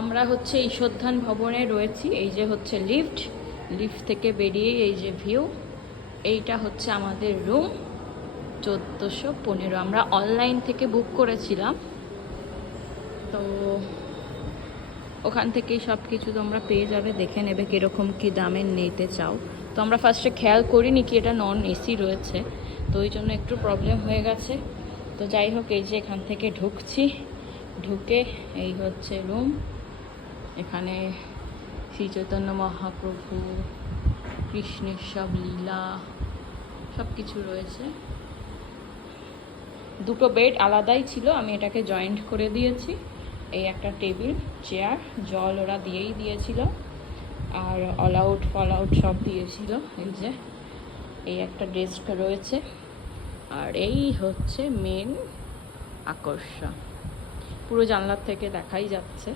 আমরা হচ্ছে ঈশ্বরধান ভবনে রয়েছি। এই যে হচ্ছে লিফট, লিফট থেকে বেরিয়ে এই যে ভিউ, এইটা হচ্ছে আমাদের রুম 1415। আমরা অনলাইন থেকে বুক করেছিলাম, তো ওখান থেকেই সব কিছু তোমরা পেয়ে যাবে, দেখে নেবে কীরকম কী দামের নিতে চাও। তো আমরা ফার্স্টে খেয়াল করিনি কি এটা নন এসি রয়েছে, তো ওই জন্য একটু প্রবলেম হয়ে গেছে। তো যাই হোক, এই যে এখান থেকে ঢুকছি, ঢুকে এই হচ্ছে রুম। এখানে শ্রী চৈতন্য মহাপ্রভু, কৃষ্ণের সব লীলা সব কিছু রয়েছে। দুটো বেড আলাদাই ছিল, আমি এটাকে জয়েন্ট করে দিয়েছি। এই একটা টেবিল, চেয়ার, জল ওরা দিয়েই দিয়েছিল, আর অল আউট ফল আউট সব দিয়েছিল। এই যে এই একটা ডেস্ক রয়েছে, আর এই হচ্ছে মেন আকর্ষণ, পুরো জানলার থেকে দেখাই যাচ্ছে।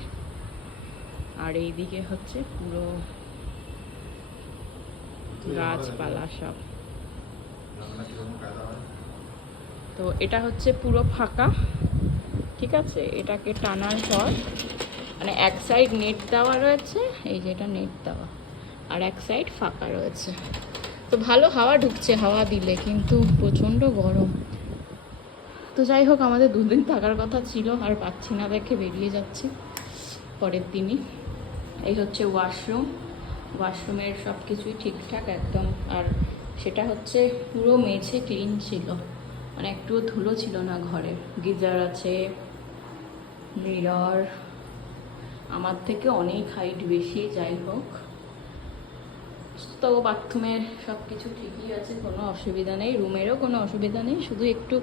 আর এই দিকে হচ্ছে পুরো গাছপালা সব। তো এটা হচ্ছে পুরো ফাঁকা, ঠিক আছে। এটাকে টানার পর মানে এক সাইড নেট দেওয়া রয়েছে, এই যে এটা নেট দেওয়া, আর এক সাইড ফাঁকা রয়েছে। তো ভালো হাওয়া ঢুকছে হাওয়া দিলে, কিন্তু প্রচণ্ড গরম। তো যাই হোক, আমাদের দুদিন থাকার কথা ছিল, আর পাচ্ছি না দেখে বেরিয়ে যাচ্ছি পরের দিনই। এই হচ্ছে ওয়াশরুম, ওয়াশরুমের সব কিছুই ঠিকঠাক একদম। আর সেটা হচ্ছে পুরো মেঝে ক্লিন ছিল, মানে একটুও ধুলো ছিল না ঘরে। গিজার আছে, মিরর, আমার থেকে অনেক হাইট বেশি, যাই হোক। তো বাথরুমের সব কিছু ঠিকই আছে, কোনো অসুবিধা নেই। রুমেরও কোনো অসুবিধা নেই, শুধু একটু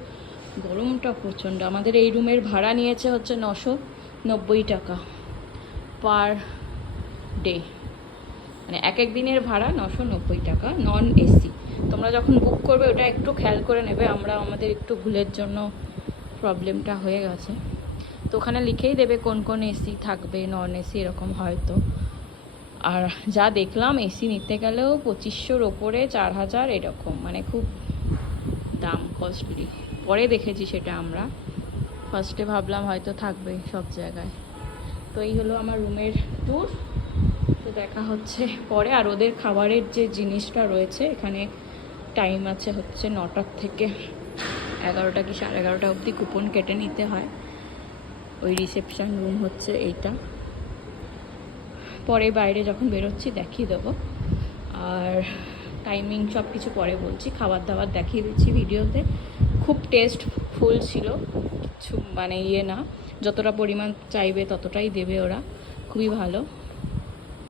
গরমটা প্রচণ্ড। আমাদের এই রুমের ভাড়া নিয়েছে হচ্ছে 990 টাকা পার ডে, মানে এক এক দিনের ভাড়া 990 টাকা, নন এসি। তোমরা যখন বুক করবে ওটা একটু খেয়াল করে নেবে। আমাদের একটু ভুলের জন্য প্রবলেমটা হয়ে গেছে। তো ওখানে লিখেই দেবে কোন কোন এসি থাকবে, নন এসি এরকম হয়তো। আর যা দেখলাম, এসি নিতে গেলেও 2500-র ওপরে, 4000 এরকম, মানে খুব দাম, কস্টলি। পরে দেখেছি সেটা আমরা, ফার্স্টে ভাবলাম হয়তো থাকবে সব জায়গায়। তো এই হলো আমার রুমের ট্যুর। তো দেখা হচ্ছে পরে। আর ওদের খাবারের যে জিনিসটা রয়েছে, এখানে টাইম আছে হচ্ছে 9টার থেকে 11টা কি 11:30 অবধি কুপন কেটে নিতে হয়। ওই রিসেপশন রুম হচ্ছে এইটা, পরে বাইরে যখন বেরোচ্ছি দেখিয়ে দেবো। আর টাইমিং সব কিছু পরে বলছি। খাবার দাবার দেখিয়ে দিচ্ছি ভিডিওতে। খুব টেস্টফুল ছিল, কিছু মানে না, যতটা পরিমাণ চাইবে ততটাই দেবে ওরা, খুবই ভালো।